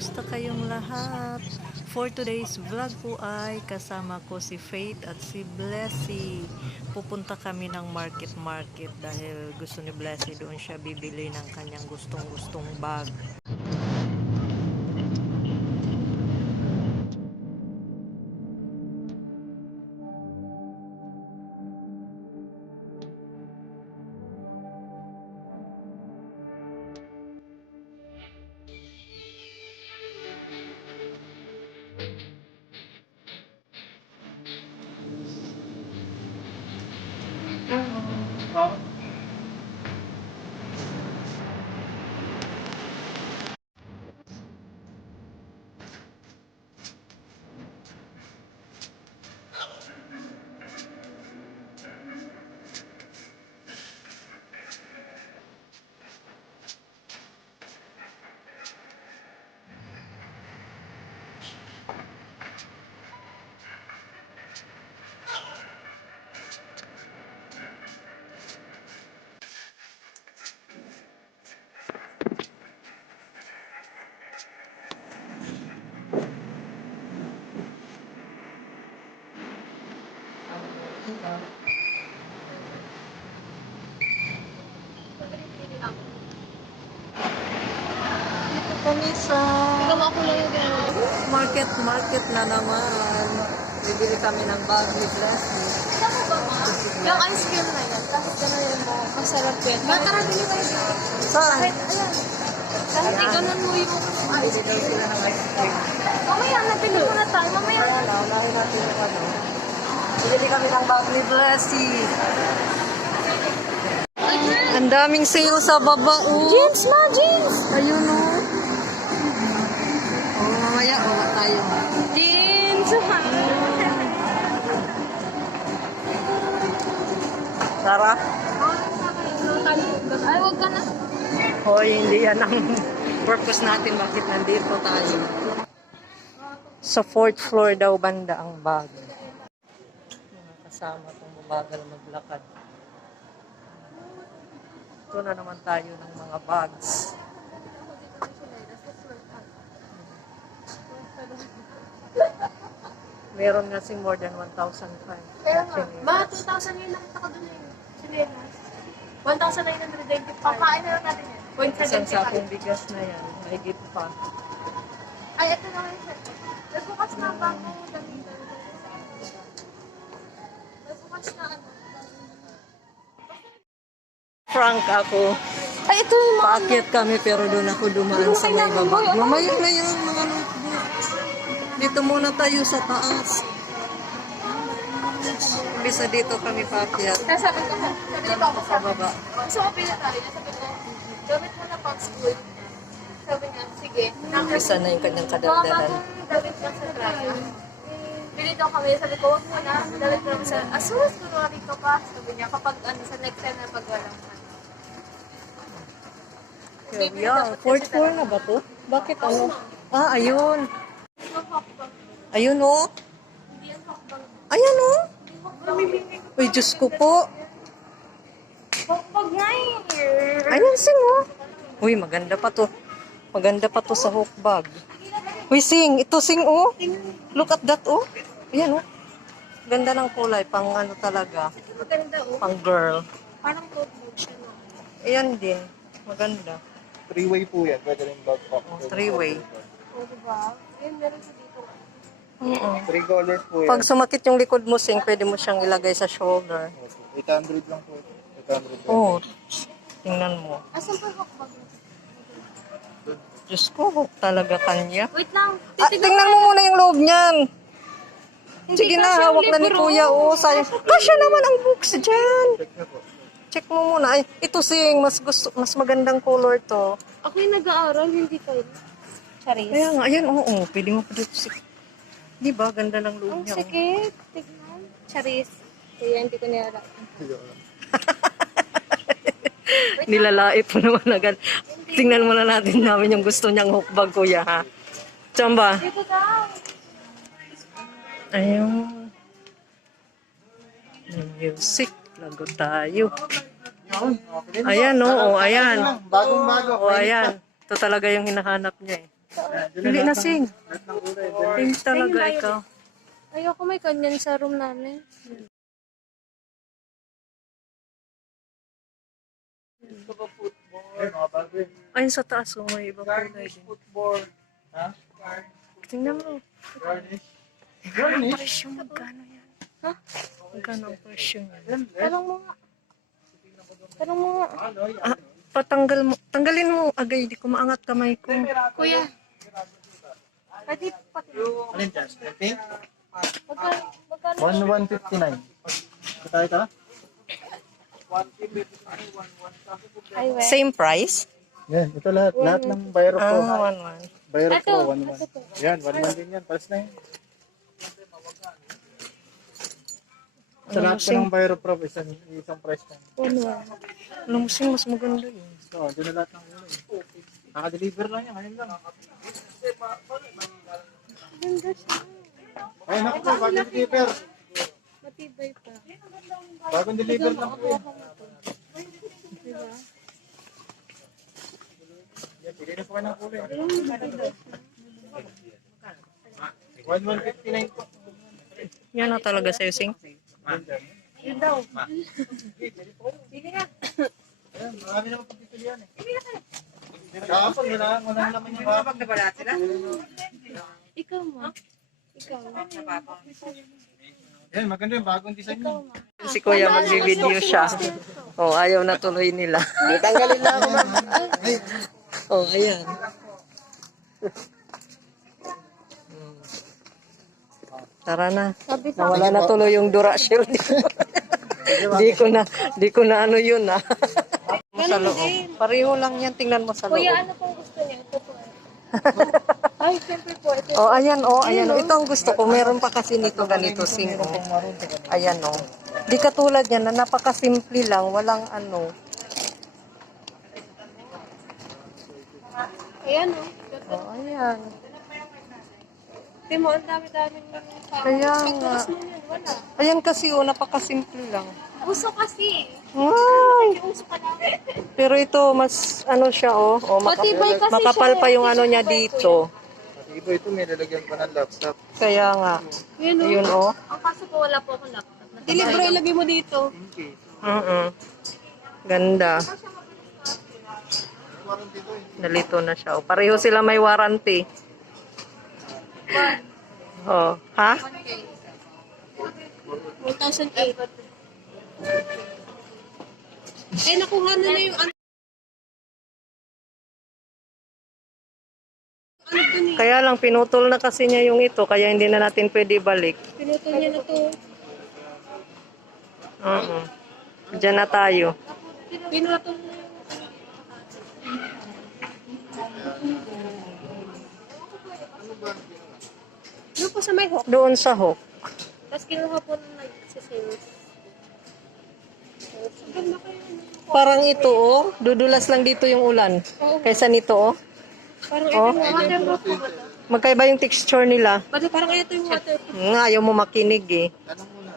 Kumusta kayong lahat? For today's vlog po ay kasama ko si Faith at si Blessy. Pupunta kami ng market dahil gusto ni Blessy doon siya bibili ng kanyang gustong bag. Dito kami sa market na naman. Bibili kami ng bag ni Blessy. Yung ice cream na yan, kahit gano'n mo, masarap yan. Tara, bili tayo. Saan? Kahit, ayan. Kahit ikanan mo yung ice Bibili daw cream. sila ng ice cream. Mamaya, napili mo na tayo. Mamaya. Unahin natin yung ano. Bibili kami ng bag ni Blessy. Ang daming sale sa baba, oh. Jeans na, jeans! Ayun, oh. Oh, mamaya, oh, tayo. Jeans! Tara. Ay, wag ka na. Hoy, hindi yan ang purpose natin. Bakit nandito tayo? Sa 4th floor daw banda ang bag. Mga kasama kong mabagal maglakad. Ito na naman tayo ng mga bags. Meron nga sing more than 1,005. Kaya nga. Ba, 2,000 yun nakita ko doon yun. Sinelas. 1,995. Pakain na lang natin yan. Isang 0.75. sakong bigas na yan. May gift pa. Ay, ito na kayo. Nagbukas na ba ako? Nagbukas na ano? Frank ako. Ay, ito yung mga... Paakyat kami pero doon ako dumaan sa may baba. Mamaya na yan mga notebook. Dito muna tayo sa taas. Bisa dito kami paakyat. Kaya sabi ko, sabi ko ako Sa baba. So, pila tayo. Sabi ko, gamit mo na pag school. Sabi niya, sige. Bisa na yung kanyang Mga kadagdagan. bagong damit lang sa traya. Bili daw kami. Sabi ko, wag mo na. Damit lang sa asus. Kunwari ka pa. Sabi niya, kapag ano, sa next time na pag walang Here we are. 4th floor na ba to? Bakit ano? Ah, ayun. Ayun oh. Ayan oh. Uy, Diyos ko po. Pag nga eh. Ayan sing oh. Uy, maganda pa to. Maganda pa to sa hook bag. Uy, sing. Ito sing oh. Look at that oh. Ayan oh. Ganda ng kulay. Pang ano talaga. Maganda oh. Pang girl. Parang notebook siya no. Ayan din. Maganda. 3-way po yan. Pwede rin backpack. Oh, 3-way. O, diba? Ayun, meron siya dito. Oo. 3 colors po yan. Pag sumakit yung likod mo, sing, pwede mo siyang ilagay sa shoulder. 800 lang po. 800 lang. Oo. Tingnan mo. Asan pa yung hakbag? Diyos ko, hook talaga kanya. Wait lang. Tingnan mo muna yung loob niyan. Sige na, kasi hawak na ni libro. Kuya. Oo, sayang. Kasya naman ang books dyan. Check na po. Check mo muna. Ay, ito sing, mas magandang color to. Ako yung nag-aaral, hindi kayo. Charis. Kaya nga, ayan, oo. Pwede mo pa dito si... Di ba? Ganda ng loob Ang niya. oh. sakit. Tignan. Charis. Kaya hindi ko niyara. Nilalait mo naman agad. Tingnan muna natin namin yung gusto niyang hook bag, Kuya, ha? Chamba. Dito daw. Ayun. Music. Lago tayo. Ayan, oo. Ayan. Bagong bago. Oo, ayan. Ito talaga yung hinahanap niya eh. Hindi na sing. Pink talaga Ayun, ikaw. Ayoko may kanyan sa room namin. Ayun, mga bago yun. Ayun sa taas, oh, may iba kulay Garnish din. footboard. Ha? Tingnan mo. Garnish. Garnish? Presyo, magkano yan? Ha? Magkano ang presyo niyan? Tanong mo nga. Tanong mo nga. Ah, patanggal mo. Tanggalin mo agay, di ko maangat kamay ko. Kuya. Pwede pati. Alin dyan? Pink? Magkano? 1,159. Kaya ka? Ay, we. Same price? Yan, ito lahat. Lahat ng Bayro Pro. Ah, 1-1. Bayro Ito, Pro, 1,1. ito to. Yan, 1,1 din yan. Pares na yan. Sa lahat po ng Bayro Pro, isang price na. Lumusing, mas maganda yun. So, doon na lahat ng kulay. Naka-deliver lang yan. Ngayon lang. Ganda siya. Ayun, ako po, bagong deliver. Matibay pa. Bagong deliver lang po yan. Diba? Yan, pili na po kayo ng kulay. 1,159 po. Yan na talaga sa'yo, Sing. Yun daw. Ayan, marami naman pagpipilian eh. Kahapon, wala naman yung mga pagnabalat sila. Ikaw mo. Ikaw. Yan, maganda yung bagong design Ikaw mo. mo. Si Kuya magbibideo siya. Oh, ayaw na tuloy nila. Tanggalin na ako, ma'am. Oh, ayan. Tara na. Sabi sa Nawala na tuloy yung Duracell. Di ko na ano yun ah. Sa loob. Pareho lang yan. Tingnan mo sa loob. Kuya, ano pong gusto niyo? Ito po. Ay, siyempre po. Ito. Oh, ayan oh, ayan oh. Ito ang gusto ko. Meron pa kasi nito ganito sing oh. Ayan oh. Di katulad yan na napakasimple lang, walang ano. Ayan o. Oh, ayan. Timo, ang dami-daming Kaya nga. wala. Ayan kasi oh, napakasimple lang. Uso kasi. Wow! Uso ka namin. Pero ito mas ano siya oh, Matibay kasi makapal siya, pa yung hindi ano siya niya matibay, dito. Ito, may lalagyan pa ng laptop. Kaya nga. Yun o. Yun oh. Ang kaso po, wala po akong laptop. Delivery, ilagay mo dito. Okay. Ganda. Nalito na siya. Oh. Pareho sila may warranty. Oh, ha? 1,008. Eh, nakuha na yung ano. Ano dun eh. Kaya lang pinutol na kasi niya yung ito kaya hindi na natin pwede balik. Pinutol niya na to. Diyan na tayo. Pinutol niya. Doon po sa may hook. Doon sa hook. Tapos kinuha po nung nag-sales. Ganda kayo. Parang ito oh, dudulas lang dito yung ulan. Kaysa nito oh. Parang ito yung waterproof po ba ito? Magkaiba yung texture nila. Basta parang ito yung waterproof. Ayaw mo makinig eh. Tanong muna.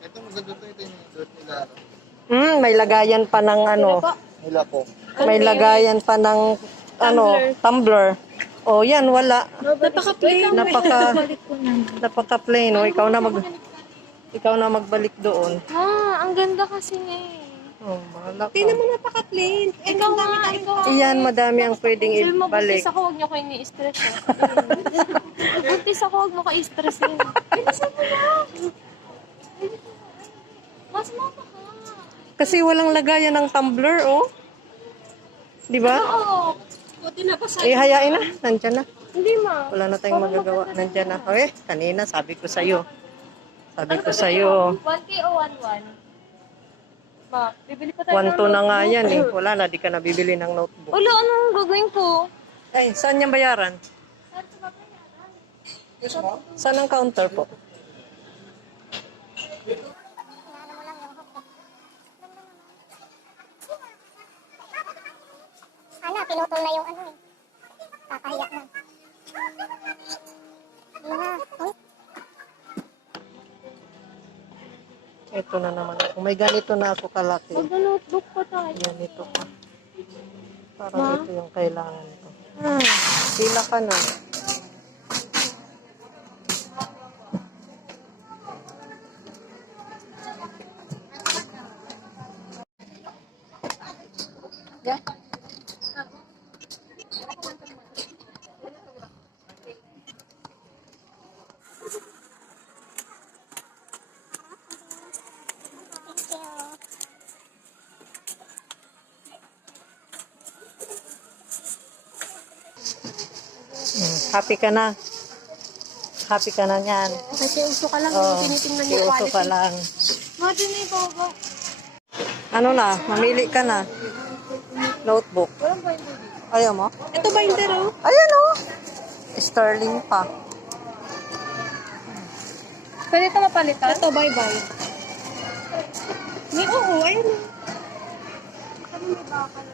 Ito, maganda to. Ito yung dot nila. May lagayan pa ng ano. Nila po. May lagayan pa ng ano, tumbler. Oh, yan wala. Napaka-plain. Napaka-plain. Oh, ikaw na magbalik doon. Ah, ang ganda kasi niya eh. Oh, bahala ka. Tingnan mo napaka-plain. Ikaw nga, ikaw. Iyan, madami ang pwedeng Sabi mo, ibalik. buntis ako, huwag niyo ko ini-stress. Buntis ako, huwag mo ko i-stress yun. Bilisan mo na. Mas mapa ka. Kasi walang lagayan ng tumbler, oh. Di ba? Oo. Buti na pa sa Hayain na. Nandyan na. Hindi ma. Wala na tayong magagawa. Nandyan na. Okay, kanina sabi ko sa'yo. Sabi ko sa'yo. 1K o 1-1? Ma, bibili pa tayo 1-2 na nga yan eh. Wala na, di ka nabibili ng notebook. Ulo, anong gagawin ko? Ay, saan yung bayaran? Saan ang counter po? Ala, pinutol na yung ano eh. Kakahiya na. Hindi na. Uy, Ito na naman ako. May ganito na ako kalaki. Mag-notebook pa tayo. Yan ito pa. Parang ito yung kailangan ko. Pila ka na. Yeah. Thank you. Happy ka na. Happy ka na yan. Kasi uso ka lang, Oh, tinitingnan yung iuso quality. ka lang. Mati na ito ba? Ano na? Mamili ka na. Notebook. Walang binder. Ayaw mo? Ito binder oh. Ayan o. Sterling pa. Pwede ito mapalitan? Ito, bye-bye. May oo, ayun oh. Ano may bakal?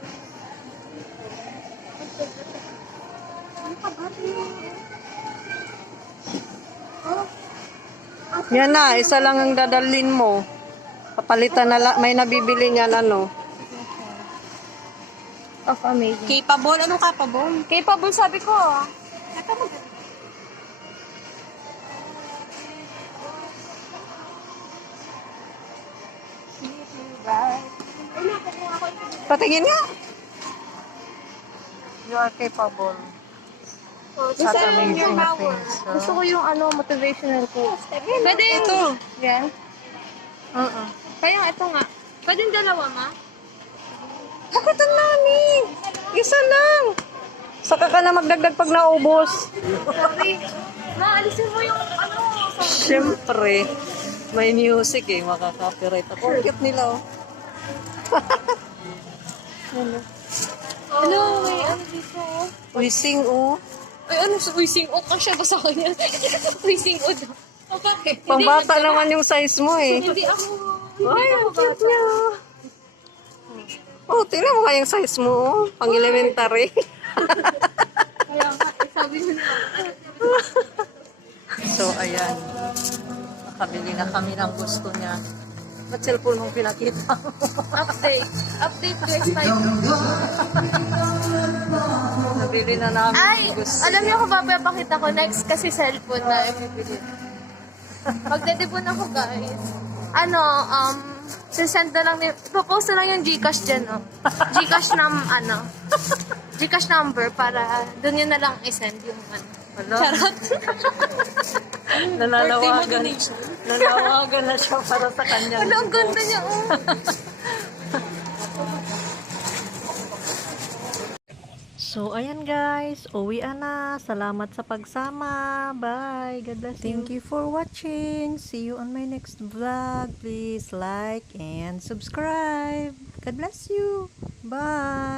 Ano ka ba? Yan na, isa lang ang dadalhin mo. Papalitan na may nabibili niyan ano. Of amazing. Capable? Anong capable? Capable sabi ko ah. Patingin nga. You are capable. Gusto At ko amazing yung power. things. So, Gusto ko yung ano, motivational quote. Pwede ito. Yan. Kaya ito nga. Pwede yung dalawa, ma? Bakit ang nami? Isa lang. Saka ka na magdagdag pag naubos. Sorry. Ma, alisin mo yung ano. Siyempre. May music eh. Makaka-copyright ako. Ang cute nila oh. Hello, may ano dito. Wising oh. Ay, ano sa uising o? Kasya ba sa kanya? Uising o daw. O, bakit? Pambata naman yung size mo eh. Hindi ako. Ay, ang cute niya. Oh, tingnan mo nga yung size mo oh. Pang elementary. Kaya nga, sabi mo na. So, ayan. Nakabili na kami ng gusto niya. Ba't cellphone mong pinakita mo? Update. Update guys tayo. Nabili na namin Ay, yung gusto. alam niyo kung ba papakita ko next kasi cellphone na ibibili. Magdedebon ako guys. Ano, sisend na lang, ipopost na lang yung Gcash dyan, no? Gcash Gcash number para doon yun na lang isend yung ano. Wala. Charot. Nananawagan. Nananawagan na siya para sa kanya. Ano, ang ganda niya, oh. So, ayan guys. Uwian na. Salamat sa pagsama. Bye. God bless you. Thank you for watching. See you on my next vlog. Please like and subscribe. God bless you. Bye.